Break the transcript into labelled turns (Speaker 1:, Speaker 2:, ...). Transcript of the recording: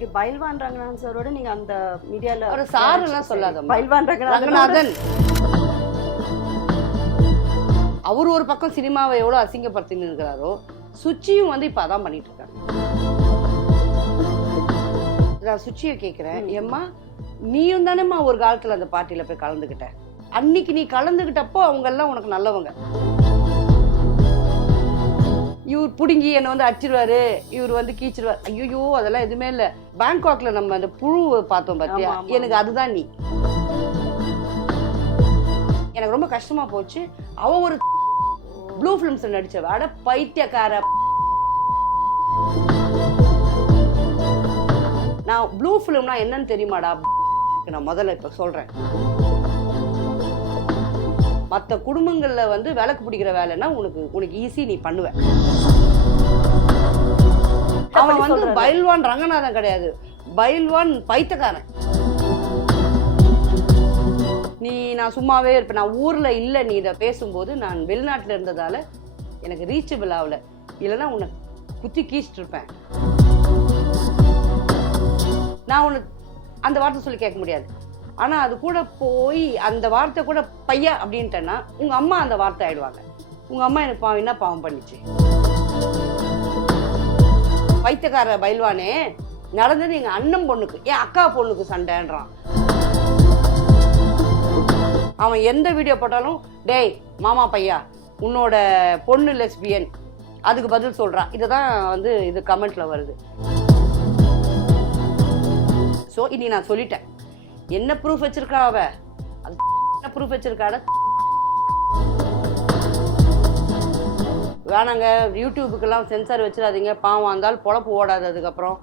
Speaker 1: இப்படி பயில்வான் ரங்கநாதன் சாரோட நீங்க அந்த மீடியால
Speaker 2: ஒரு சார் எல்லாம் சொல்லாதம்மா.
Speaker 1: பயில்வான் ரங்கநாதன்.
Speaker 2: அவர் ஒரு பக்கம் சினிமாவை எவ்வளோ அசிங்கப்படுத்தின்னு இருக்கிறாரோ சுச்சியும் வந்து இப்போ அதான் பண்ணிட்டு இருக்காங்க நான் சுச்சியை கேட்குறேன் ஏம்மா நீயும் தானேம்மா ஒரு காலத்தில் அந்த பார்ட்டியில் போய் கலந்துக்கிட்ட அன்னைக்கு நீ கலந்துக்கிட்டப்போ அவங்க எல்லாம் உனக்கு நல்லவங்க. இவர் புடுங்கி என்னை வந்து அடிச்சிருவாரு இவர் வந்து கீச்சிருவார் ஐயோ அதெல்லாம் எதுவுமே இல்லை. பேங்காக்ல நம்ம அந்த புழு பார்த்தோம் பார்த்தியா எனக்கு அதுதான் நீ. எனக்கு ரொம்ப கஷ்டமா போச்சு. அவ ஒரு ப்ளூ ஃபிலிம்ஸ் நடிச்சவ. அட பைத்தியக்கார. நான் ப்ளூ ஃபிலிம்னா என்னன்னு தெரியுமாடா? நான் முதல்ல இப்ப சொல்றேன். மற்ற குடும்பங்கள்ல வந்து விளக்கு பிடிக்கிற வேலைன்னா உனக்கு உனக்கு ஈஸி நீ பண்ணுவ. அவன் வந்து. பயில்வான் ரங்கநாதன் கிடையாது. பயில்வான் பைத்தியக்காரன் நீ நான் சும்மாவே இருப்பேன். நான் ஊர்ல இல்ல நீ இதை பேசும்போது நான் வெளிநாட்டுல இருந்ததால எனக்கு ரீச்சபிள் ஆகல. இல்லைன்னா உன்னை குத்தி கீச்சிட்டு இருப்பேன் நான் உன்னை அந்த வார்த்தை சொல்லி கேட்க முடியாது. ஆனால் அது கூட போய் அந்த வார்த்தை கூட பையா அப்படின்ட்டேன்னா உங்கள் அம்மா அந்த வார்த்தை ஆயிடுவாங்க. உங்கள் அம்மா எனக்கு பாவம் என்ன பாவம் பண்ணிச்சு? பைத்தியக்கார பயில்வானே நடந்தது எங்கள் அண்ணன் பொண்ணுக்கு என் அக்கா பொண்ணுக்கு சண்டைன்றான். அவன் எந்த வீடியோ போட்டாலும் டேய் மாமா பையா உன்னோட பொண்ணு லெஸ்பியன் அதுக்கு பதில் சொல்கிறான் இதை தான் வந்து இது கமெண்ட்ல வருது. ஸோ இனி நான் சொல்லிட்டேன். என்ன ப்ரூஃப் வச்சிருக்கா அவ? அது என்ன ப்ரூஃப் வச்சிருக்காட வேணாங்க யூடியூபுக்கெல்லாம் சென்சார் வச்சிடாதீங்க. பாவம் வந்தால் பொழப்பு ஓடாது அதுக்கப்புறம்.